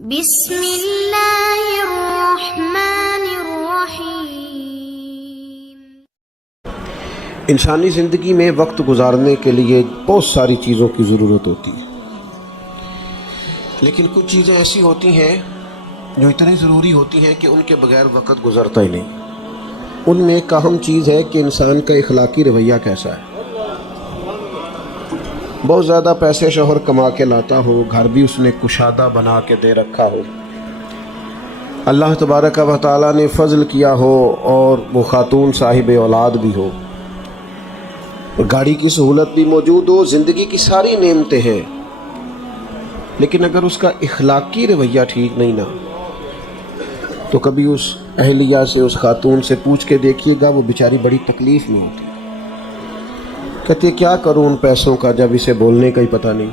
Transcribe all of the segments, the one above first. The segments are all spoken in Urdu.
بسم اللہ الرحمن الرحیم۔ انسانی زندگی میں وقت گزارنے کے لیے بہت ساری چیزوں کی ضرورت ہوتی ہے، لیکن کچھ چیزیں ایسی ہوتی ہیں جو اتنی ضروری ہوتی ہیں کہ ان کے بغیر وقت گزرتا ہی نہیں۔ ان میں ایک اہم چیز ہے کہ انسان کا اخلاقی رویہ کیسا ہے۔ بہت زیادہ پیسے شوہر کما کے لاتا ہو، گھر بھی اس نے کشادہ بنا کے دے رکھا ہو، اللہ تبارک و تعالیٰ نے فضل کیا ہو اور وہ خاتون صاحب اولاد بھی ہو، گاڑی کی سہولت بھی موجود ہو، زندگی کی ساری نعمتیں ہیں، لیکن اگر اس کا اخلاقی رویہ ٹھیک نہیں نا، تو کبھی اس اہلیہ سے، اس خاتون سے پوچھ کے دیکھیے گا، وہ بیچاری بڑی تکلیف میں ہوتی ہے، کہتی ہے کیا کروں ان پیسوں کا جب اسے بولنے کا ہی پتہ نہیں،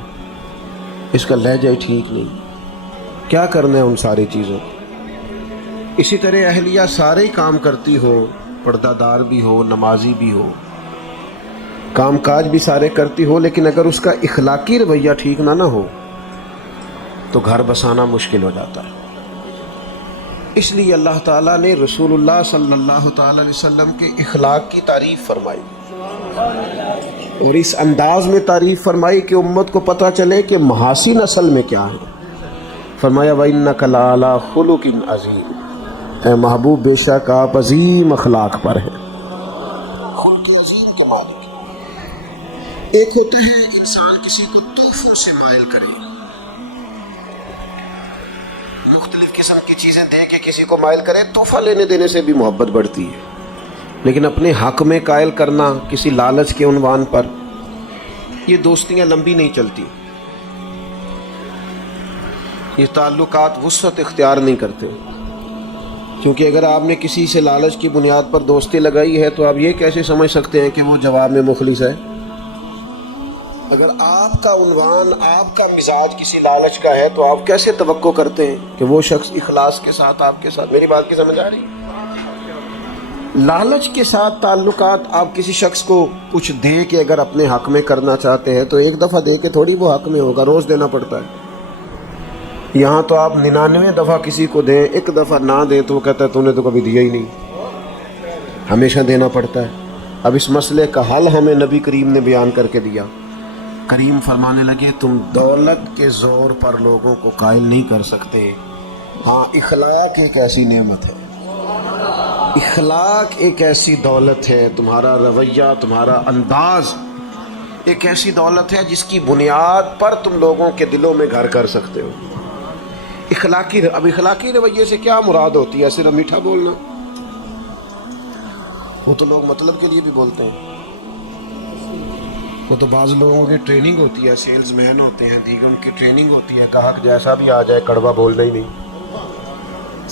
اس کا لہجہ ہی ٹھیک نہیں، کیا کرنا ہے ان ساری چیزوں کو۔ اسی طرح اہلیہ سارے ہی کام کرتی ہو، پردہ دار بھی ہو، نمازی بھی ہو، کام کاج بھی سارے کرتی ہو، لیکن اگر اس کا اخلاقی رویہ ٹھیک نہ ہو تو گھر بسانا مشکل ہو جاتا ہے۔ اس لیے اللہ تعالیٰ نے رسول اللہ صلی اللہ تعالیٰ علیہ وسلم کے اخلاق کی تعریف فرمائی، اور اس انداز میں تعریف فرمائی کہ امت کو پتہ چلے کہ محاسن اصل میں کیا ہے۔ فرمایا وَإِنَّكَ لَعَلَىٰ خُلُقٍ عَظِيمٍ، اے محبوب بے شک آپ عظیم اخلاق پر ہیں، خلق عظیم کا مالک۔ ایک ہوتا ہے انسان کسی کو تحفوں سے مائل کرے، مختلف قسم کی چیزیں دے کے کسی کو مائل کرے، تحفہ لینے دینے سے بھی محبت بڑھتی ہے، لیکن اپنے حق میں قائل کرنا کسی لالچ کے عنوان پر، یہ دوستیاں لمبی نہیں چلتی، یہ تعلقات وسعت اختیار نہیں کرتے، کیونکہ اگر آپ نے کسی سے لالچ کی بنیاد پر دوستی لگائی ہے تو آپ یہ کیسے سمجھ سکتے ہیں کہ وہ جواب میں مخلص ہے؟ اگر آپ کا عنوان، آپ کا مزاج کسی لالچ کا ہے تو آپ کیسے توقع کرتے ہیں کہ وہ شخص اخلاص کے ساتھ آپ کے ساتھ؟ میری بات کی سمجھ آ رہی ہے؟ لالچ کے ساتھ تعلقات آپ کسی شخص کو کچھ دے کے اگر اپنے حق میں کرنا چاہتے ہیں تو ایک دفعہ دے کے تھوڑی وہ حق میں ہوگا، روز دینا پڑتا ہے۔ یہاں تو آپ 99 دفعہ کسی کو دیں، ایک دفعہ نہ دیں تو وہ کہتا ہے تو نے تو کبھی دیا ہی نہیں، ہمیشہ دینا پڑتا ہے۔ اب اس مسئلے کا حل ہمیں نبی کریم نے بیان کر کے دیا۔ کریم فرمانے لگے تم دولت کے زور پر لوگوں کو قائل نہیں کر سکتے، ہاں اخلاق ایک ایسی نعمت ہے، اخلاق ایک ایسی دولت ہے، تمہارا رویہ، تمہارا انداز ایک ایسی دولت ہے جس کی بنیاد پر تم لوگوں کے دلوں میں گھر کر سکتے ہو۔ اب اخلاقی رویے سے کیا مراد ہوتی ہے؟ صرف میٹھا بولنا؟ وہ تو لوگ مطلب کے لیے بھی بولتے ہیں، وہ تو بعض لوگوں کی ٹریننگ ہوتی ہے، سیلز مین ہوتے ہیں، دیگر ان کی ٹریننگ ہوتی ہے، گاہک جیسا بھی آ جائے کڑوا بولنا ہی نہیں۔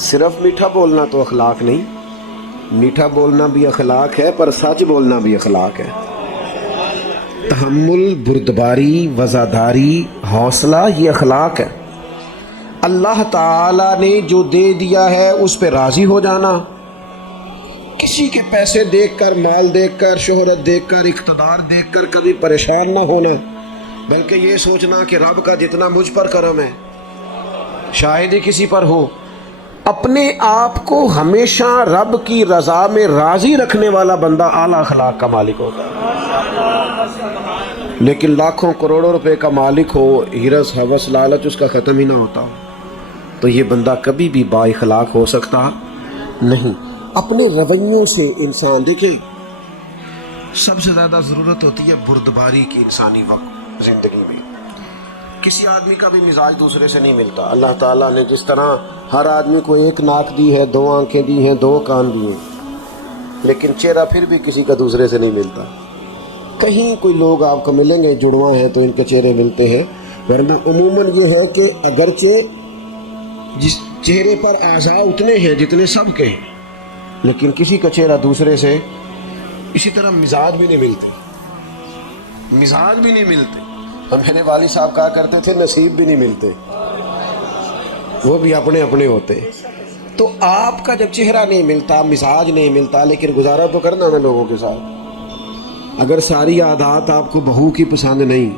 صرف میٹھا بولنا تو اخلاق نہیں، میٹھا بولنا بھی اخلاق ہے، پر سچ بولنا بھی اخلاق ہے۔ تحمل، بردباری، وفاداری، حوصلہ، یہ اخلاق ہے۔ اللہ تعالیٰ نے جو دے دیا ہے اس پہ راضی ہو جانا، کسی کے پیسے دیکھ کر، مال دیکھ کر، شہرت دیکھ کر، اقتدار دیکھ کر کبھی پریشان نہ ہونا، بلکہ یہ سوچنا کہ رب کا جتنا مجھ پر کرم ہے شاید ہی کسی پر ہو۔ اپنے آپ کو ہمیشہ رب کی رضا میں راضی رکھنے والا بندہ اعلیٰ اخلاق کا مالک ہوتا ہے، لیکن لاکھوں کروڑوں روپے کا مالک ہو، ہرس ہوس لالچ اس کا ختم ہی نہ ہوتا ہو، تو یہ بندہ کبھی بھی با اخلاق ہو سکتا نہیں۔ اپنے رویوں سے انسان، دیکھیں سب سے زیادہ ضرورت ہوتی ہے بردباری کی انسانی وقت زندگی میں۔ کسی آدمی کا بھی مزاج دوسرے سے نہیں ملتا۔ اللہ تعالیٰ نے جس طرح ہر آدمی کو ایک ناک دی ہے، 2 آنکھیں دی ہیں، 2 کان دیے، لیکن چہرہ پھر بھی کسی کا دوسرے سے نہیں ملتا۔ کہیں کوئی لوگ آپ کو ملیں گے جڑواں ہیں تو ان کے چہرے ملتے ہیں، ورنہ عموماً یہ ہے کہ اگرچہ جس چہرے پر اعضاء اتنے ہیں جتنے سب کے ہیں، لیکن کسی کا چہرہ دوسرے سے، اسی طرح مزاج بھی نہیں ملتے، مزاج بھی نہیں ملتے۔ میرے والد صاحب کہا کرتے تھے نصیب بھی نہیں ملتے، وہ بھی اپنے اپنے ہوتے۔ تو آپ کا جب چہرہ نہیں ملتا، مزاج نہیں ملتا، لیکن گزارا تو کرنا نا لوگوں کے ساتھ۔ اگر ساری عادات آپ کو بہو کی پسند نہیں،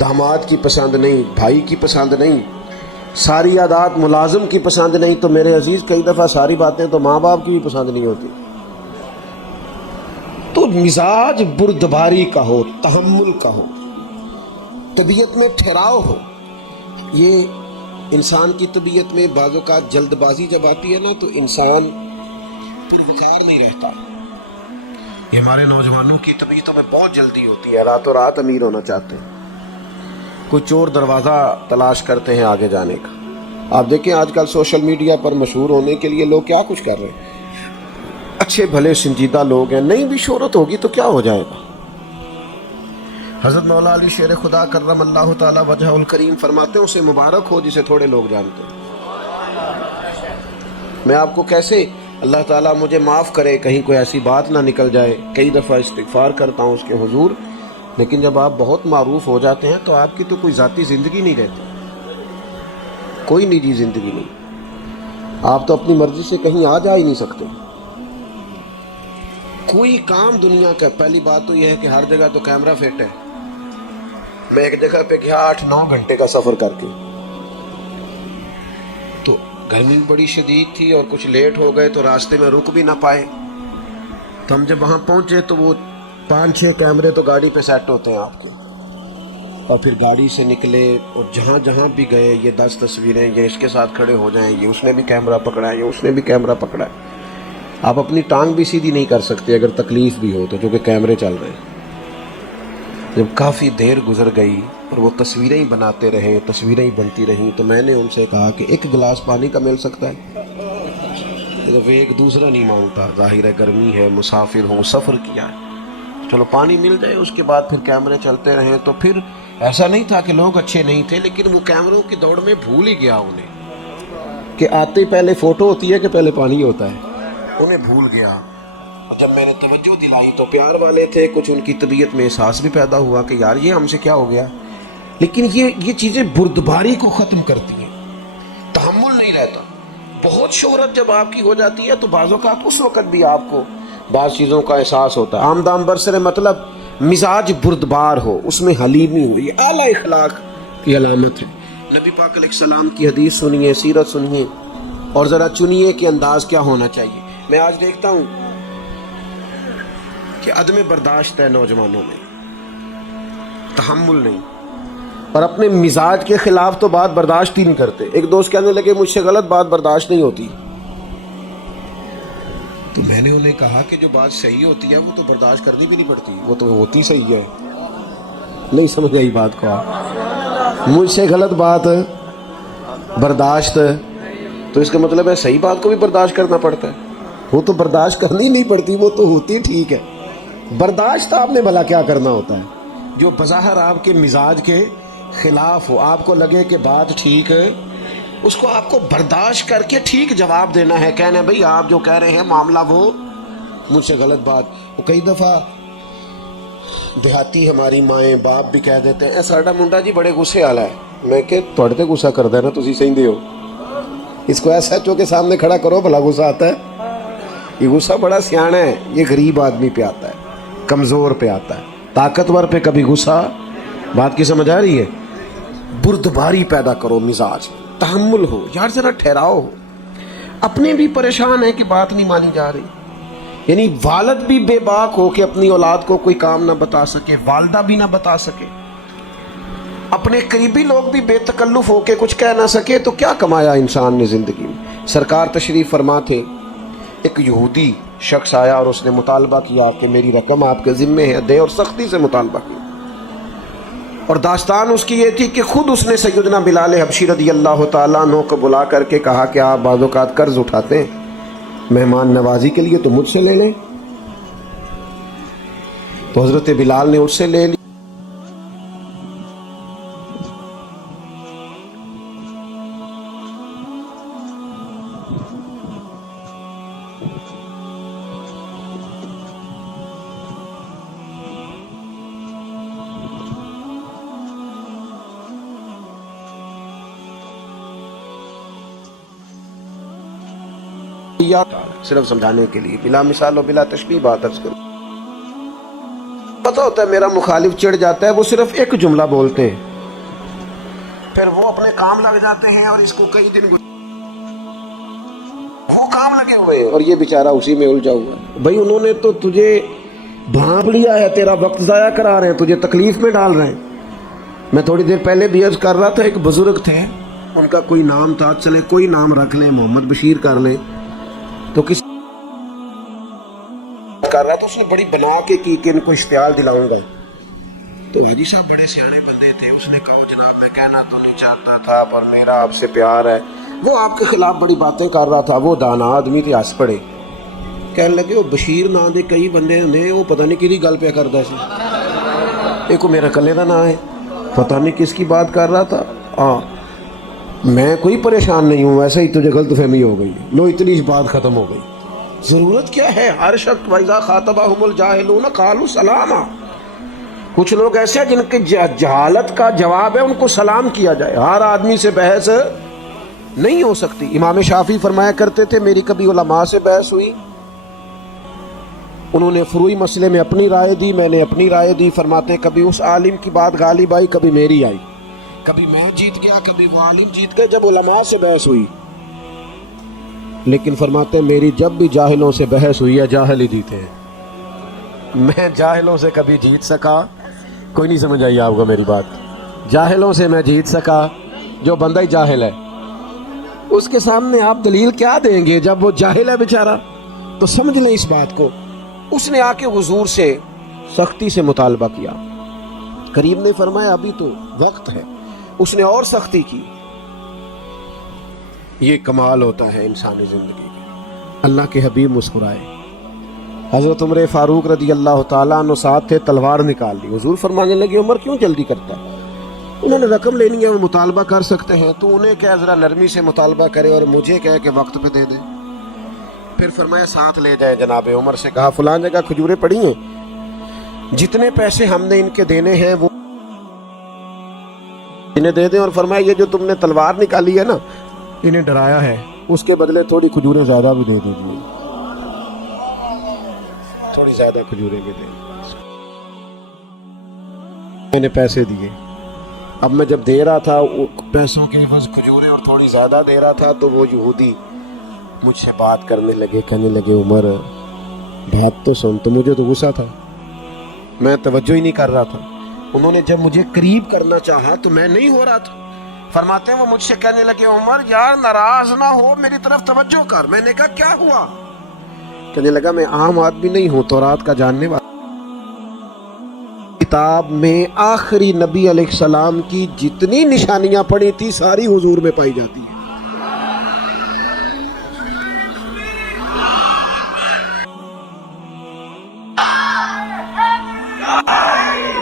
داماد کی پسند نہیں، بھائی کی پسند نہیں، ساری عادات ملازم کی پسند نہیں تو میرے عزیز کئی دفعہ ساری باتیں تو ماں باپ کی بھی پسند نہیں ہوتی. تو مزاج بردباری کا ہو، تحمل کا ہو، طبیعت میں ٹھہراؤ ہو. یہ انسان کی طبیعت میں بعض اوقات جلد بازی جب آتی ہے نا تو انسان پروکار نہیں رہتا. یہ ہمارے نوجوانوں کی طبیعتوں میں بہت جلدی ہوتی ہے، راتوں رات امیر ہونا چاہتے ہیں، کوئی چور دروازہ تلاش کرتے ہیں آگے جانے کا. آپ دیکھیں آج کل سوشل میڈیا پر مشہور ہونے کے لیے لوگ کیا کچھ کر رہے ہیں. اچھے بھلے سنجیدہ لوگ ہیں، نہیں بھی شہرت ہوگی تو کیا ہو جائے گا. حضرت مولا علی شیر خدا کرم اللہ تعالی وجہ الکریم فرماتے ہیں اسے مبارک ہو جسے تھوڑے لوگ جانتے ہیں. میں آپ کو کیسے اللہ تعالیٰ مجھے معاف کرے کہیں کوئی ایسی بات نہ نکل جائے. کئی دفعہ استغفار کرتا ہوں اس کے حضور، لیکن جب آپ بہت معروف ہو جاتے ہیں تو آپ کی تو کوئی ذاتی زندگی نہیں رہتی، کوئی نجی زندگی نہیں. آپ تو اپنی مرضی سے کہیں آ جا ہی نہیں سکتے. کوئی کام دنیا کا، پہلی بات تو یہ ہے کہ ہر جگہ تو کیمرہ فٹ ہے. میں ایک جگہ پہ گیا 8-9 گھنٹے کا سفر کر کے، تو گرمی بڑی شدید تھی اور کچھ لیٹ ہو گئے تو راستے میں رک بھی نہ پائے. تو ہم جب وہاں پہنچے تو وہ 5-6 کیمرے تو گاڑی پہ سیٹ ہوتے ہیں آپ کے، اور پھر گاڑی سے نکلے اور جہاں جہاں بھی گئے یہ 10 تصویریں، یہ اس کے ساتھ کھڑے ہو جائیں، یہ اس نے بھی کیمرہ پکڑا ہے، یہ اس نے بھی کیمرہ پکڑا ہے. آپ اپنی ٹانگ بھی سیدھی نہیں کر سکتے اگر تکلیف بھی ہو تو، جو کہ کیمرے چل رہے ہیں. جب کافی دیر گزر گئی اور وہ تصویریں ہی بناتے رہے، تصویریں ہی بنتی رہیں، تو میں نے ان سے کہا کہ ایک گلاس پانی کا مل سکتا ہے؟ وہ ایک دوسرا نہیں مانگتا، ظاہر ہے گرمی ہے، مسافر ہوں، سفر کیا ہے، چلو پانی مل جائے. اس کے بعد پھر کیمرے چلتے رہے. تو پھر ایسا نہیں تھا کہ لوگ اچھے نہیں تھے، لیکن وہ کیمروں کی دوڑ میں بھول ہی گیا انہیں کہ آتے ہی پہلے فوٹو ہوتی ہے کہ پہلے پانی ہوتا ہے. انہیں بھول گیا. اور جب میں نے توجہ دلائی تو پیار والے تھے، کچھ ان کی طبیعت میں احساس بھی پیدا ہوا کہ یار یہ ہم سے کیا ہو گیا. لیکن یہ چیزیں بردباری کو ختم کرتی ہیں، تحمل نہیں رہتا. بہت شہرت جب آپ کی ہو جاتی ہے تو بعض اوقات اس وقت بھی آپ کو بعض چیزوں کا احساس ہوتا ہے. آمدام برسر مطلب مزاج بردبار ہو، اس میں حلیمی ہو، یہ اعلیٰ اخلاق کی علامت ہے. نبی پاک علیہ السلام کی حدیث سنیے، سیرت سنیے، اور ذرا چنیے کہ انداز کیا ہونا چاہیے. میں آج دیکھتا ہوں کہ عدم برداشت ہے نوجوانوں میں، تحمل نہیں، اور اپنے مزاج کے خلاف تو بات برداشت ہی نہیں کرتے. ایک دوست کہنے لگے مجھ سے غلط بات برداشت نہیں ہوتی. تو میں نے انہیں کہا کہ جو بات صحیح ہوتی ہے وہ تو برداشت کرنی بھی نہیں پڑتی، وہ تو ہوتی صحیح ہے. نہیں سمجھ آئی بات کو؟ مجھ سے غلط بات برداشت، تو اس کا مطلب ہے صحیح بات کو بھی برداشت کرنا پڑتا ہے. وہ تو برداشت کرنی نہیں پڑتی، وہ تو ہوتی ٹھیک ہے. برداشت آپ نے بھلا کیا کرنا ہوتا ہے جو بظاہر آپ کے مزاج کے خلاف ہو، آپ کو لگے کہ بات ٹھیک ہے، اس کو آپ کو برداشت کر کے ٹھیک جواب دینا ہے. کہنا ہے بھئی آپ جو کہہ رہے ہیں معاملہ وہ مجھ سے غلط بات. وہ کئی دفعہ دیہاتی ہماری مائیں باپ بھی کہہ دیتے ہیں ساڈا منڈا جی بڑے غصے والا ہے. میں کہ تھوڑے تے غصہ کردا ہے نا، تسی صحیح دے ہو، اس کو ایس ایچ او کے سامنے کھڑا کرو بھلا غصہ آتا ہے. یہ غصہ بڑا سیاںا ہے، یہ غریب آدمی پہ آتا ہے، کمزور پہ آتا ہے، طاقتور پہ کبھی غصہ. بات کی سمجھ آ رہی ہے؟ بردباری پیدا کرو، مزاج تحمل ہو، یار ذرا ٹھہراؤ ہو. اپنے بھی پریشان ہیں کہ بات نہیں مانی جا رہی. یعنی والد بھی بے باک ہو کہ اپنی اولاد کو کوئی کام نہ بتا سکے، والدہ بھی نہ بتا سکے، اپنے قریبی لوگ بھی بے تکلف ہو کے کچھ کہہ نہ سکے، تو کیا کمایا انسان نے زندگی میں. سرکار تشریف فرما تھے، ایک یہودی شخص آیا اور اس نے مطالبہ کیا کہ میری رقم آپ کے ذمے ہے، دے، اور سختی سے مطالبہ کیا. اور داستان اس کی یہ تھی کہ خود اس نے سیدنا بلال حبشی رضی اللہ تعالیٰ عنہ کو بلا کر کے کہا کہ آپ بعض اوقات قرض اٹھاتے ہیں مہمان نوازی کے لیے تو مجھ سے لے لیں. تو حضرت بلال نے اس سے لے لی. صرف سمجھانے کے لیے بلا مثال و بلا تشبیہ بات عرض کروں. پتہ ہوتا ہے میرا مخالف چڑھ جاتا ہے، وہ صرف ایک جملہ بولتے ہیں، پھر وہ اپنے کام لگ جاتے ہیں اور اس کو کئی دن وہ کام لگے ہوئے ہیں اور یہ بیچارہ اسی میں الجھا ہوا ہے. بھائی انہوں نے تو تجھے بھانپ لیا ہے, تیرا وقت ضائع کرا رہے ہیں, تجھے تکلیف میں ڈال رہے ہیں. میں تھوڑی دیر پہلے بھی عرض کر رہا تھا, ایک بزرگ تھے, ان کا کوئی نام تھا, چلے کوئی نام رکھ لیں, محمد بشیر کر لیں, تو کس کر رہا تھا, اس نے بڑی بنا کے کی کہ ان کو اشتعال دلاؤں گا. تو حاجی صاحب بڑے سیانے بندے تھے, اس نے کہا جناب میں کہنا تو نہیں چاہتا تھا پر میرا آپ سے پیار ہے. وہ آپ کے خلاف بڑی باتیں کر رہا تھا, وہ دانا آدمی تھے, ہنس پڑے, کہنے لگے وہ بشیر نام دے کئی بندے نے, وہ پتہ نہیں کدی گل پہ کردا سی, ایک میرا کلے دا نام ہے, پتہ نہیں کس کی بات کر رہا تھا. میں کوئی پریشان نہیں ہوں, ویسے ہی تجھے غلط فہمی ہو گئی, لو اتنی بات ختم ہو گئی. ضرورت کیا ہے, ہر شخص وَإِذَا خَاطَبَهُمُ الْجَاهِلُونَ قَالُوا سَلَامًا. کچھ لوگ ایسے ہیں جن کے جہالت کا جواب ہے ان کو سلام کیا جائے, ہر آدمی سے بحث نہیں ہو سکتی. امام شافعی فرمایا کرتے تھے میری کبھی علماء سے بحث ہوئی, انہوں نے فروعی مسئلے میں اپنی رائے دی, میں نے اپنی رائے دی. فرماتے ہیں کبھی اس عالم کی بات غالب آئی, کبھی میری آئی, کبھی میں جیت گیا, کبھی وہ عالم جیت گئے جب علماء سے بحث ہوئی. لیکن فرماتے ہیں میری جب بھی جاہلوں سے بحث ہوئی ہے جاہل ہی جیتے ہیں. میں جاہلوں سے کبھی جیت سکا, کوئی نہیں سمجھ آئی آپ کو میری بات, جاہلوں سے میں جیت سکا. جو بندہ ہی جاہل ہے اس کے سامنے آپ دلیل کیا دیں گے جب وہ جاہل ہے بیچارہ. تو سمجھ لیں اس بات کو. اس نے آ کے حضور سے سختی سے مطالبہ کیا, کریم نے فرمایا ابھی تو وقت ہے, اس نے اور سختی کی. یہ کمال ہوتا ہے انسانی زندگی کا. اللہ کے حبیب مسکرائے. حضرت عمر فاروق رضی اللہ تعالیٰ عنہ ساتھ تھے, تلوار نکال لی. حضور فرمانے لگے عمر کیوں جلدی کرتا ہے, انہوں نے رقم لینی ہے, وہ مطالبہ کر سکتے ہیں, تو انہیں کہہ ذرا نرمی سے مطالبہ کرے اور مجھے کہے کہ وقت پہ دے دے. پھر فرمایا ساتھ لے جائے جناب عمر سے, کہا فلان جگہ کھجوریں پڑی ہیں, جتنے پیسے ہم نے ان کے دینے ہیں وہ انہیں دے دیں, اور فرمایا یہ جو تم نے تلوار نکالی ہے نا, انہیں ڈرایا ہے, اس کے بدلے تھوڑی کھجوریں زیادہ بھی دے دیجیے, تھوڑی زیادہ کھجوریں بھی دے. میں نے پیسے دیے, اب میں جب دے رہا تھا پیسوں کے عوض کھجوریں اور تھوڑی زیادہ دے رہا تھا, تو وہ یہودی مجھ سے بات کرنے لگے, کہنے لگے عمر بات تو سن. تو مجھے تو غصہ تھا, میں توجہ ہی نہیں کر رہا تھا. انہوں نے جب مجھے قریب کرنا چاہا تو میں نہیں ہو رہا تھا. فرماتے ہیں وہ مجھ سے کہنے لگے عمر یار ناراض نہ ہو, میری طرف توجہ کر. میں نے کہا کیا ہوا, کہنے لگا میں عام آدمی نہیں ہوں, تورات کا جاننے والا. کتاب میں آخری نبی علیہ السلام کی جتنی نشانیاں پڑی تھی ساری حضور میں پائی جاتی ہیں.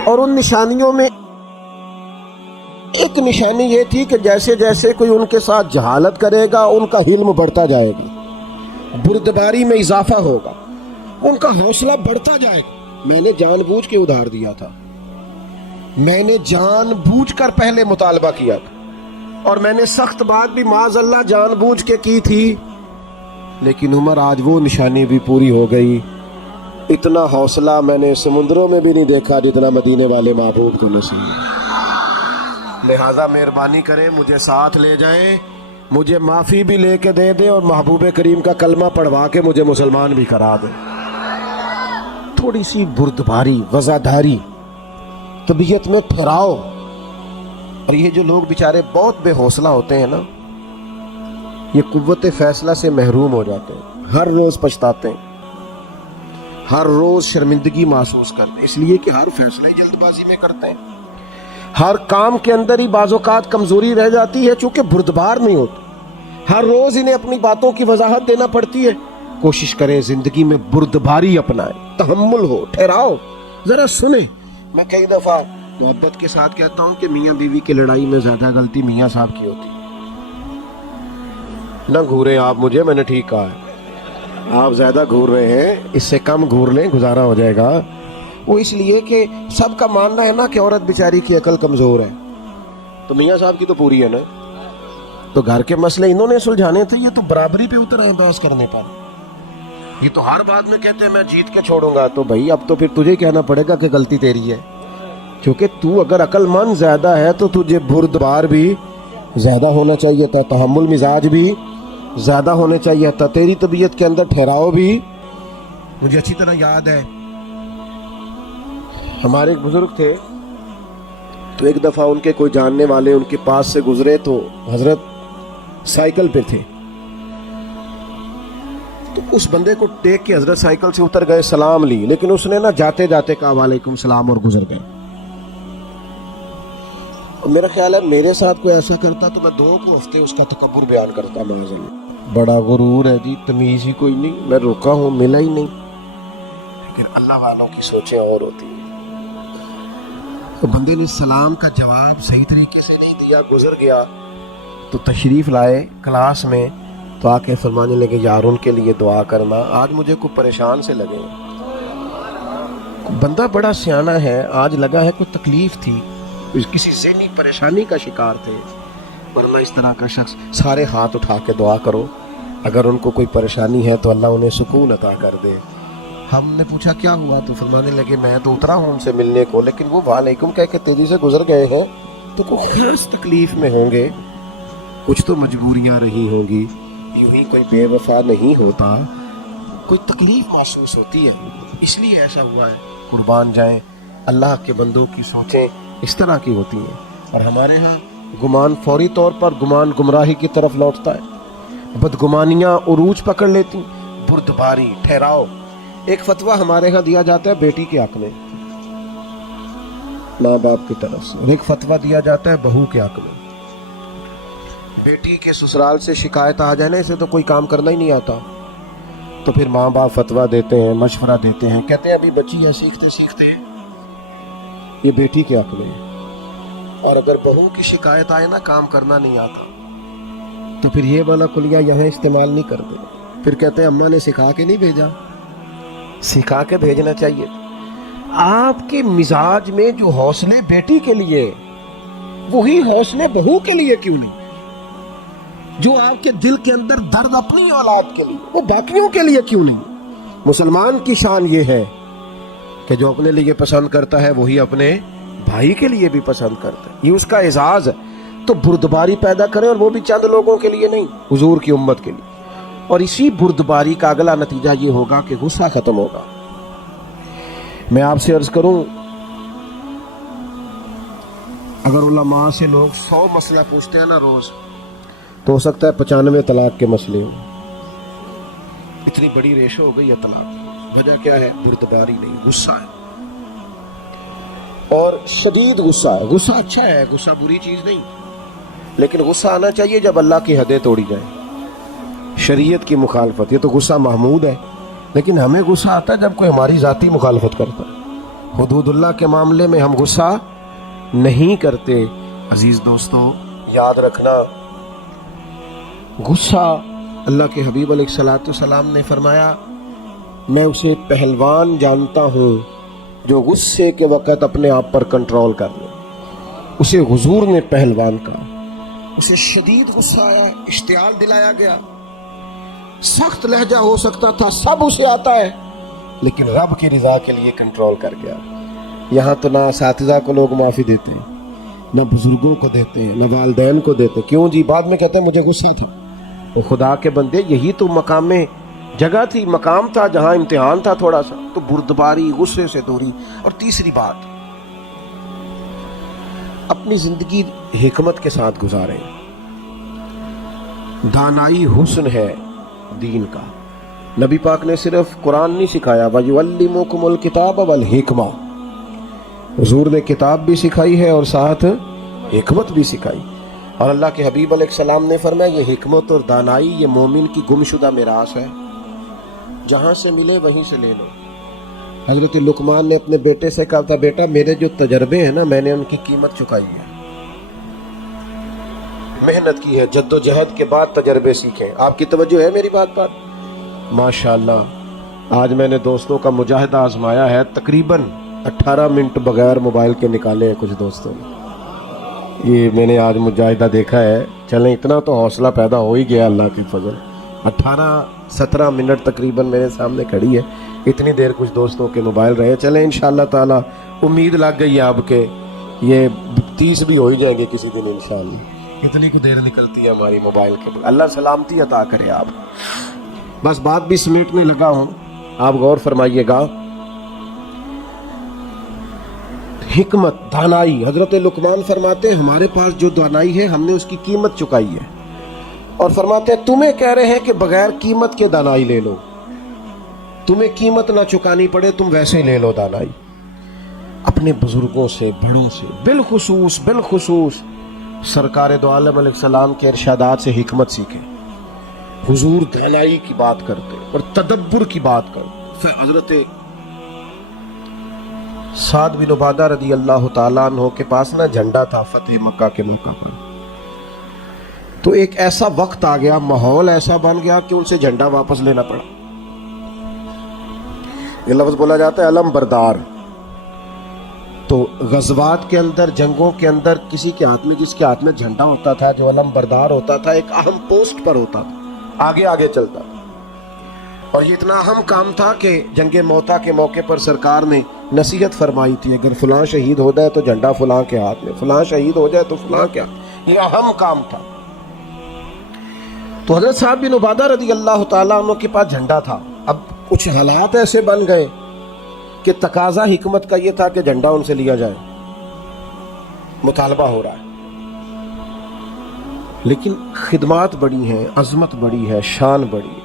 اور ان نشانیوں میں ایک نشانی یہ تھی کہ جیسے جیسے کوئی ان کے ساتھ جہالت کرے گا ان کا علم بڑھتا جائے گا, بردباری میں اضافہ ہوگا, ان کا حوصلہ بڑھتا جائے گا. میں نے جان بوجھ کے ادھار دیا تھا, میں نے جان بوجھ کر پہلے مطالبہ کیا تھا, اور میں نے سخت بات بھی معاذ اللہ جان بوجھ کے کی تھی. لیکن عمر آج وہ نشانی بھی پوری ہو گئی. اتنا حوصلہ میں نے سمندروں میں بھی نہیں دیکھا جتنا مدینے والے محبوب کو نصیب. لہذا مہربانی کریں مجھے ساتھ لے جائیں, مجھے معافی بھی لے کے دے دیں, اور محبوب کریم کا کلمہ پڑھوا کے مجھے مسلمان بھی کرا دیں. تھوڑی سی بردباری, وزاداری, طبیعت میں ٹھہراؤ. اور یہ جو لوگ بیچارے بہت بے حوصلہ ہوتے ہیں نا, یہ قوت فیصلہ سے محروم ہو جاتے ہیں, ہر روز پچھتاتے ہیں, ہر روز شرمندگی محسوس کرتے ہیں, اس لیے کہ ہر فیصلہ جلد بازی میں کرتے ہیں. ہر کام کے اندر ہی بعض اوقات کمزوری رہ جاتی ہے چونکہ بردبار نہیں ہوتی. ہر روز انہیں اپنی باتوں کی وضاحت دینا پڑتی ہے. کوشش کریں زندگی میں بردباری اپنائیں, تحمل ہو, ٹھہراؤ, ذرا سنیں. میں کئی دفعہ محبت کے ساتھ کہتا ہوں کہ میاں بیوی کی لڑائی میں زیادہ غلطی میاں صاحب کی ہوتی. نہ گھوریں آپ مجھے, میں نے ٹھیک کہا ہے, آپ زیادہ گھور رہے ہیں, اس سے کم گھور لیں, گزارا ہو جائے گا. وہ اس لیے کہ سب کا ماننا ہے نا کہ عورت بیچاری کی عقل کمزور ہے, تو میاں صاحب کی تو پوری ہے نا. تو گھر کے مسئلے انہوں نے سلجھانے تھے, یہ تو برابری پہ اتر آئے بحث کرنے پر. یہ تو ہر بات میں کہتے ہیں میں جیت کے چھوڑوں گا. تو بھائی اب تو پھر تجھے کہنا پڑے گا کہ غلطی تیری ہے, کیونکہ تو اگر عقل مند زیادہ ہے تو تجھے بردبار بھی زیادہ ہونا چاہیے تھا، تحمل مزاج بھی زیادہ ہونے چاہیے تھا، تیری طبیعت کے اندر ٹھہراؤ بھی. مجھے اچھی طرح یاد ہے ہمارے ایک بزرگ تھے، تو ایک دفعہ ان کے کوئی جاننے والے ان کے پاس سے گزرے، تو حضرت سائیکل پہ تھے، تو اس بندے کو ٹیک کے حضرت سائیکل سے اتر گئے، سلام لی، لیکن اس نے نا جاتے جاتے کہا وعلیکم السلام اور گزر گئے. میرا خیال ہے میرے ساتھ کوئی ایسا کرتا تو میں 2 ہفتے اس کا تکبر بیان کرتا. معاذ اللہ، بڑا غرور ہے جی، تمیز ہی کوئی نہیں، میں رکا ہوں، ملا ہی نہیں. لیکن اللہ والوں کی سوچیں اور ہوتی ہیں. تو بندے نے سلام کا جواب صحیح طریقے سے نہیں دیا، گزر گیا. تو تشریف لائے کلاس میں، تو آ کے فرمانے لگے یار ان کے لیے دعا کرنا، آج مجھے کوئی پریشان سے لگے. بندہ بڑا سیانہ ہے، آج لگا ہے کوئی تکلیف تھی، کسی ذہنی پریشانی کا شکار تھے، ورنہ اس طرح کا شخص سارے ہاتھ اٹھا کے دعا کرو، اگر ان کو کوئی پریشانی ہے تو اللہ انہیں سکون عطا کر دے. ہم نے پوچھا کیا ہوا، تو فرمانے لگے میں تو اترا ہوں ان سے ملنے کو، لیکن وہ وعلیکم کہہ کے تیزی سے گزر گئے ہیں، تو کوئی خاص تکلیف میں ہوں گے، کچھ تو مجبوریاں رہی ہوں گی، یوں ہی کوئی بے وفا نہیں ہوتا، کوئی تکلیف محسوس ہوتی ہے، اس لیے ایسا ہوا ہے. قربان جائیں، اللہ کے بندوں کی سوچیں اس طرح کی ہوتی ہیں. اور ہمارے ہاں گمان فوری طور پر گمان گمراہی کی طرف لوٹتا ہے، بدگمانیاں عروج پکڑ لیتی، بردباری، ٹھہراؤ. ایک فتویٰ ہمارے ہاں دیا جاتا ہے بیٹی کے حق میں ماں باپ کی طرف سے، اور ایک فتویٰ دیا جاتا ہے بہو کے حق میں. بیٹی کے سسرال سے شکایت آ جائے نا، اسے تو کوئی کام کرنا ہی نہیں آتا، تو پھر ماں باپ فتویٰ دیتے ہیں، مشورہ دیتے ہیں، کہتے ہیں ابھی بچی ہے، سیکھتے سیکھتے یہ بیٹی کے حق میں ہے. اور اگر بہو کی شکایت آئے نا کام کرنا نہیں آتا، تو پھر یہ والا کلیہ یہاں استعمال نہیں کرتے، پھر کہتے ہیں اماں نے سکھا کے نہیں بھیجا. سکھا کے بھیجنا چاہیے. آپ کے مزاج میں جو حوصلے بیٹی کے لیے، وہی حوصلے بہو کے لیے کیوں نہیں؟ جو آپ کے دل کے اندر درد اپنی اولاد کے لیے، وہ باقیوں کے لیے کیوں نہیں؟ مسلمان کی شان یہ ہے کہ جو اپنے لیے پسند کرتا ہے وہی اپنے بھائی کے لیے بھی پسند کرتا ہے، یہ اس کا اعزاز ہے. تو بردباری پیدا کریں، اور وہ بھی چند لوگوں کے لیے نہیں، حضور کی امت کے لیے. اور اسی بردباری کا اگلا نتیجہ یہ ہوگا کہ غصہ ختم ہوگا. میں آپ سے عرض کروں، اگر علماء سے لوگ 100 مسئلہ پوچھتے ہیں نا روز، تو ہو سکتا ہے 95 طلاق کے مسئلے ہوں. اتنی بڑی ریشو ہو گئی ہے طلاق کی. وجہ کیا ہے؟ بردباری نہیں، غصہ ہے، اور شدید غصہ ہے. غصہ اچھا ہے، غصہ بری چیز نہیں، لیکن غصہ آنا چاہیے جب اللہ کی حدیں توڑی جائیں، شریعت کی مخالفت. یہ تو غصہ محمود ہے، لیکن ہمیں غصہ آتا ہے جب کوئی ہماری ذاتی مخالفت کرتا ہے. حدود اللہ کے معاملے میں ہم غصہ نہیں کرتے. عزیز دوستو، یاد رکھنا، غصہ، اللہ کے حبیب علیہ السلام نے فرمایا میں اسے پہلوان جانتا ہوں جو غصے کے وقت اپنے آپ پر کنٹرول کر لے. اسے حضور نے پہلوان کہا. اسے شدید غصہ آیا، اشتعال دلایا گیا، سخت لہجہ ہو سکتا تھا، سب اسے آتا ہے، لیکن رب کی رضا کے لیے کنٹرول کر گیا. یہاں تو نہ اساتذہ کو لوگ معافی دیتے ہیں، نہ بزرگوں کو دیتے ہیں، نہ والدین کو دیتے. کیوں جی؟ بعد میں کہتے ہیں مجھے غصہ تھا. خدا کے بندے، یہی تو مقام میں جگہ تھی، مقام تھا جہاں امتحان تھا تھوڑا سا. تو بردباری، غصے سے دوری. اور تیسری بات، اپنی زندگی حکمت کے ساتھ گزاریں. دانائی حسن ہے دین کا. نبی پاک نے صرف قرآن نہیں سکھایا، وَيُعَلِّمُكُمُ الْكِتَابَ وَالْحِكْمَةَ، حضور نے کتاب بھی سکھائی ہے اور ساتھ حکمت بھی سکھائی. اور اللہ کے حبیب علیہ السلام نے فرمایا یہ حکمت اور دانائی یہ مومن کی گمشدہ میراث ہے، جہاں سے ملے وہیں سے لے لو. حضرت لقمان نے اپنے بیٹے سے کہا تھا بیٹا میرے جو تجربے ہیں نا، میں نے ان کی قیمت چکائی ہے، محنت کی ہے، جد و جہد کے بعد تجربے سیکھیں. آپ کی توجہ ہے میری بات پر؟ ماشاءاللہ آج میں نے دوستوں کا مجاہدہ آزمایا ہے، تقریباً 18 منٹ بغیر موبائل کے نکالے ہیں کچھ دوستوں نے. یہ میں نے آج مجاہدہ دیکھا ہے. چلیں اتنا تو حوصلہ پیدا ہو ہی گیا اللہ کی فضل. 18-17 منٹ تقریباً میرے سامنے کھڑی ہے، اتنی دیر کچھ دوستوں کے موبائل رہے. چلیں انشاءاللہ تعالی امید لگ گئی ہے اب کہ یہ 30 بھی ہو ہی جائیں گے کسی دن انشاءاللہ. کتنی کو دیر نکلتی ہے ہماری موبائل کے. اللہ سلامتی عطا کرے. آپ بس بات بھی سمیٹنے لگا ہوں, آپ غور فرمائیے گا. حکمت, دانائی, حضرت لقمان فرماتے ہیں ہمارے پاس جو دانائی ہے ہم نے اس کی قیمت چکائی ہے, اور فرماتے ہیں تمہیں کہہ رہے ہیں کہ بغیر قیمت کے دانائی لے لو, تمہیں قیمت نہ چکانی پڑے, تم ویسے لے لو دانائی. اپنے بزرگوں سے, بڑوں سے, بالخصوص سرکار دو عالم علیہ السلام کے ارشادات سے حکمت سیکھیں. حضور دانائی کی بات کرتے اور تدبر کی بات کرتے. حضرت سعد بن عبادہ رضی اللہ تعالیٰ عنہ کے پاس نا جھنڈا تھا فتح مکہ کے موقع پر. تو ایک ایسا وقت آ گیا, ماحول ایسا بن گیا کہ ان سے جھنڈا واپس لینا پڑا. یہ لفظ بولا جاتا ہے علم بردار. تو غزوات کے اندر, جنگوں کے اندر کسی کے ہاتھ میں, جس کے ہاتھ میں جھنڈا ہوتا تھا, جو علم بردار ہوتا تھا, ایک اہم پوسٹ پر ہوتا تھا, آگے چلتا تھا. اور یہ اتنا اہم کام تھا کہ جنگ موتا کے موقع پر سرکار نے نصیحت فرمائی تھی, اگر فلاں شہید ہو جائے تو جھنڈا فلاں کے ہاتھ میں, فلاں شہید ہو جائے تو فلاں کیا. یہ اہم کام تھا. تو حضرت صاحب بن عبادہ رضی اللہ تعالیٰ عنہ کے پاس جھنڈا تھا. اب کچھ حالات ایسے بن گئے کہ تقاضا حکمت کا یہ تھا کہ جھنڈا ان سے لیا جائے, مطالبہ ہو رہا ہے. لیکن خدمات بڑی ہیں, عظمت بڑی ہے, شان بڑی ہے,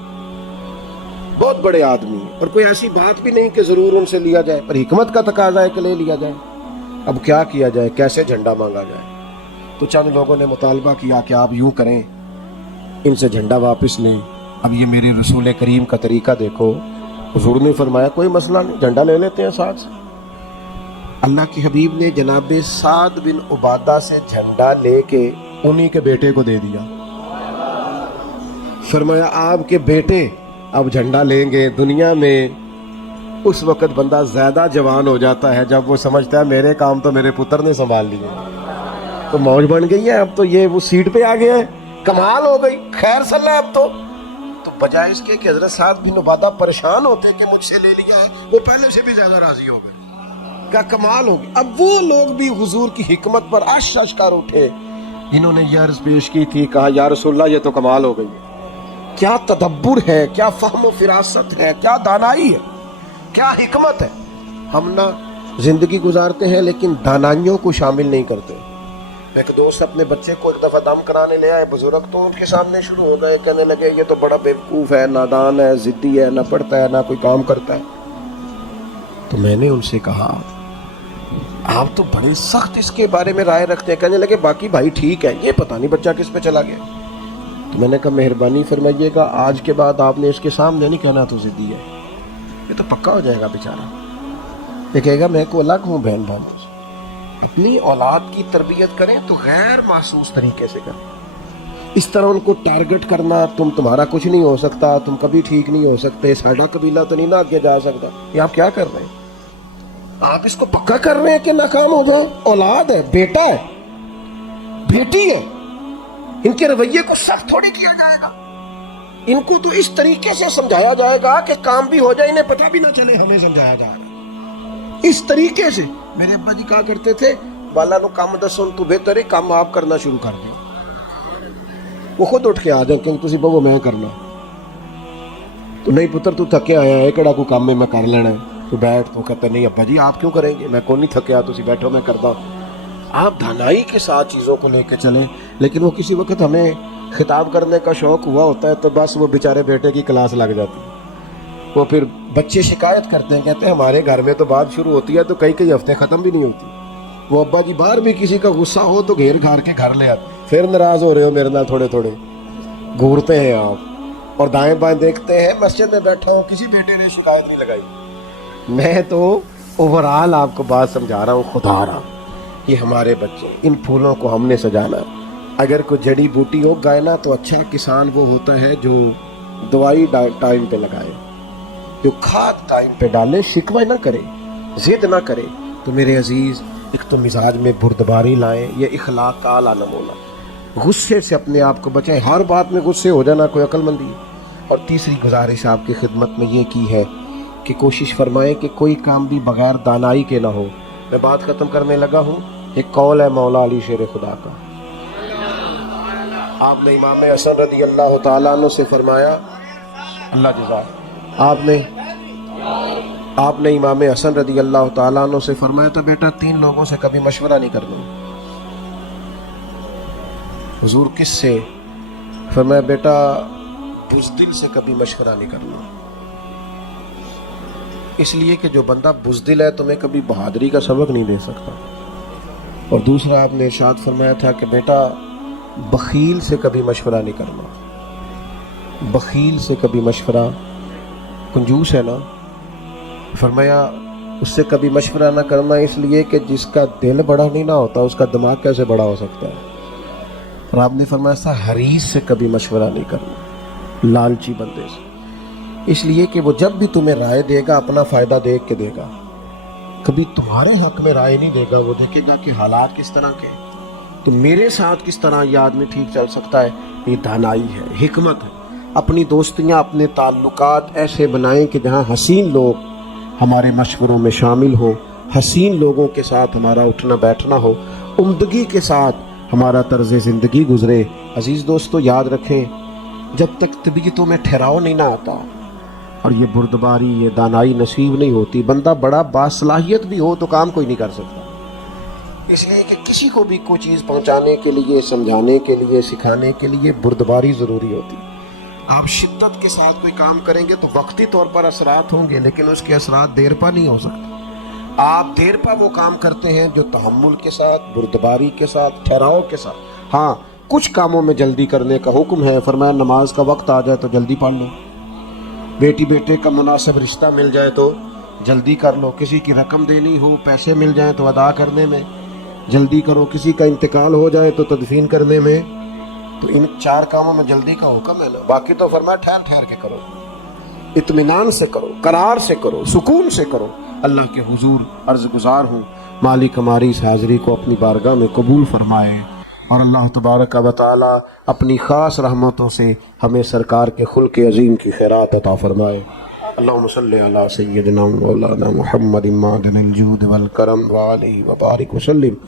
بہت بڑے آدمی ہیں, اور کوئی ایسی بات بھی نہیں کہ ضرور ان سے لیا جائے, پر حکمت کا تقاضا ہے کہ لے لیا جائے. اب کیا کیا جائے, کیسے جھنڈا مانگا جائے؟ تو چند لوگوں نے مطالبہ کیا کہ آپ یوں کریں, ان سے جھنڈا واپس لیں. اب یہ میرے رسول کریم کا طریقہ دیکھو. حضور نے فرمایا کوئی مسئلہ نہیں, جھنڈا لے لیتے ہیں ساتھ سے. اللہ کے حبیب نے جناب سعد بن عبادہ سے جھنڈا لے کے انہی کے بیٹے کو دے دیا. فرمایا آپ کے بیٹے اب جھنڈا لیں گے. دنیا میں اس وقت بندہ زیادہ جوان ہو جاتا ہے جب وہ سمجھتا ہے میرے کام تو میرے پتر نے سنبھال لیے, تو موج بن گئی ہے. اب تو یہ وہ سیٹ پہ آ گیا ہے, کمال ہو گئی, خیر صلی اب تو بجائے اس کے کہ حضرت سعد بن عبادہ پریشان ہوتے کہ مجھ سے لے لیا ہے, وہ پہلے سے بھی زیادہ راضی ہو گئے. کیا کمال ہو گئی. اب وہ لوگ بھی حضور کی حکمت پر عش کر اٹھے جنہوں نے یہ عرض پیش کی تھی, کہا یا رسول اللہ یہ تو کمال ہو گئی. کیا تدبر ہے, کیا فہم و فراست ہے, کیا دانائی ہے, کیا حکمت ہے. ہم نہ زندگی گزارتے ہیں لیکن دانائیوں کو شامل نہیں کرتے. ایک دوست اپنے بچے کو ایک دفعہ دم کرانے لے آئے, بزرگ تو ان کے سامنے شروع ہو گئے, کہنے لگے یہ تو بڑا بیوقوف ہے, نادان ہے, ضدی ہے, نہ پڑھتا ہے, نہ کوئی کام کرتا ہے. تو میں نے ان سے کہا آپ تو بڑے سخت اس کے بارے میں رائے رکھتے ہیں. کہنے لگے باقی بھائی ٹھیک ہے, یہ پتہ نہیں بچہ کس پہ چلا گیا. تو میں نے کہا مہربانی فرمائیے گا, آج کے بعد آپ نے اس کے سامنے نہیں کہنا تو ضدی ہے, یہ تو پکا ہو جائے گا بیچارہ. یہ کہے گا میں کو الگ ہوں بہن بھائی. اپنی اولاد کی تربیت کریں تو غیر محسوس طریقے سے کریں. اس طرح ان کو ٹارگٹ کرنا, تمہارا کچھ نہیں ہو سکتا, تم کبھی ٹھیک نہیں ہو سکتے, ساڈا قبیلہ تو نہیں نہ آگے جا سکتا, یہ آپ کیا کر رہے ہیں؟ آپ اس کو پکا کر رہے ہیں کہ ناکام ہو جائے. اولاد ہے, بیٹا ہے, بیٹی ہے, ان کے رویے کو سخت تھوڑی کیا جائے گا. ان کو تو اس طریقے سے سمجھایا جائے گا کہ کام بھی ہو جائے, انہیں پتہ بھی نہ چلے ہمیں سمجھایا جا رہا ہے. اس طریقے سے میرے ابا جی کہا کرتے تھے والا نو کام دسن تو بہتر ہے کام آپ کرنا شروع کر دیں. وہ خود اٹھ کے آ جائیں کہ تسی بابو میں کرنا, تو نہیں پتر تو تھکے آیا ہے, کہڑا کو کام میں کر لینا ہے, تو بیٹھ. تو کہتے نہیں ابا جی آپ کیوں کریں گے, میں کون نہیں تھکیا, تسی بیٹھو میں کرتا. آپ دانائی کے ساتھ چیزوں کو لے کے چلیں. لیکن وہ کسی وقت ہمیں خطاب کرنے کا شوق ہوا ہوتا ہے تو بس وہ بیچارے بیٹے کی کلاس لگ جاتی ہے. وہ پھر بچے شکایت کرتے ہیں, کہتے ہیں ہمارے گھر میں تو بات شروع ہوتی ہے تو کئی ہفتے ختم بھی نہیں ہوتی. وہ ابا جی باہر بھی کسی کا غصہ ہو تو گھیر گھار کے گھر لے آتے, پھر ناراض ہو رہے ہو میرے نال, تھوڑے تھوڑے گھورتے ہیں آپ اور دائیں بائیں دیکھتے ہیں. مسجد میں بیٹھا ہوں, کسی بیٹے نے شکایت نہیں لگائی. میں تو اوورال آپ کو بات سمجھا رہا ہوں, خدا رہا. یہ ہمارے بچے, ان پھولوں کو ہم نے سجانا. اگر کوئی جڑی بوٹی ہو گائنا تو اچھا کسان وہ ہوتا ہے جو دوائی ٹائم پہ لگائے, جو کھاد ٹائم پہ ڈالے, شکوہ نہ کرے, ضد نہ کرے. تو میرے عزیز ایک تو مزاج میں بردباری لائیں, یہ اخلاق کا اعلیٰ نمونہ. غصے سے اپنے آپ کو بچائیں, ہر بات میں غصے ہو جانا کوئی عقل مندی. اور تیسری گزارش آپ کی خدمت میں یہ کی ہے کہ کوشش فرمائیں کہ کوئی کام بھی بغیر دانائی کے نہ ہو. میں بات ختم کرنے لگا ہوں. ایک قول ہے مولا علی شیر خدا کا, آپ نے امام حسن رضی اللہ تعالیٰ عنہ سے فرمایا، اللہ جزا، آپ نے امام حسن رضی اللہ تعالیٰ عنہ سے فرمایا تھا، بیٹا 3 لوگوں سے کبھی مشورہ نہیں کرنا۔ حضور کس سے؟ فرمایا بیٹا بزدل سے کبھی مشورہ نہیں کرنا، اس لیے کہ جو بندہ بزدل ہے تمہیں کبھی بہادری کا سبق نہیں دے سکتا۔ اور دوسرا آپ نے ارشاد فرمایا تھا کہ بیٹا بخیل سے کبھی مشورہ نہیں کرنا، بخیل سے کبھی مشورہ، کنجوس ہے نا، فرمایا اس سے کبھی مشورہ نہ کرنا، اس لیے کہ جس کا دل بڑا نہیں نہ ہوتا اس کا دماغ کیسے بڑا ہو سکتا ہے۔ اور آپ نے فرمایا ایسا حریص سے کبھی مشورہ نہیں کرنا، لالچی بندے سے، اس لیے کہ وہ جب بھی تمہیں رائے دے گا اپنا فائدہ دیکھ کے دے گا، کبھی تمہارے حق میں رائے نہیں دے گا، وہ دیکھے گا کہ حالات کس طرح کے، تو میرے ساتھ کس طرح یہ آدمی ٹھیک چل سکتا ہے۔ یہ دانائی ہے، حکمت ہے۔ اپنی دوستیاں، اپنے تعلقات ایسے بنائیں کہ جہاں حسین لوگ ہمارے مشوروں میں شامل ہوں، حسین لوگوں کے ساتھ ہمارا اٹھنا بیٹھنا ہو، عمدگی کے ساتھ ہمارا طرز زندگی گزرے۔ عزیز دوستو یاد رکھیں، جب تک طبیعتوں میں ٹھہراؤ نہیں نہ آتا اور یہ بردباری، یہ دانائی نصیب نہیں ہوتی، بندہ بڑا باصلاحیت بھی ہو تو کام کوئی نہیں کر سکتا۔ اس لیے کہ کسی کو بھی کوئی چیز پہنچانے کے لیے، سمجھانے کے لیے، سکھانے کے لیے بردباری ضروری ہوتی۔ آپ شدت کے ساتھ کوئی کام کریں گے تو وقتی طور پر اثرات ہوں گے، لیکن اس کے اثرات دیر پا نہیں ہو سکتے۔ آپ دیر پا وہ کام کرتے ہیں جو تحمل کے ساتھ، بردباری کے ساتھ، ٹھہراؤ کے ساتھ۔ ہاں کچھ کاموں میں جلدی کرنے کا حکم ہے، فرمایا نماز کا وقت آ جائے تو جلدی پڑھ لو، بیٹی بیٹے کا مناسب رشتہ مل جائے تو جلدی کر لو، کسی کی رقم دینی ہو، پیسے مل جائیں تو ادا کرنے میں جلدی کرو، کسی کا انتقال ہو جائے تو تدفین کرنے میں، تو ان 4 کاموں میں جلدی کا حکم ہے نا۔ باقی تو فرمایا ٹھہر ٹھہر کے کرو، اطمینان سے کرو، قرار سے کرو، سکون سے کرو۔ اللہ کے حضور عرض گزار ہوں مالک ہماری اس حاضری کو اپنی بارگاہ میں قبول فرمائے، اور اللہ تبارک و تعالی اپنی خاص رحمتوں سے ہمیں سرکار کے خلق عظیم کی خیرات عطا فرمائے۔ اللہم صلی علی سیدنا مولانا محمد معدن الجود والکرم وآلہ وبارک وسلم۔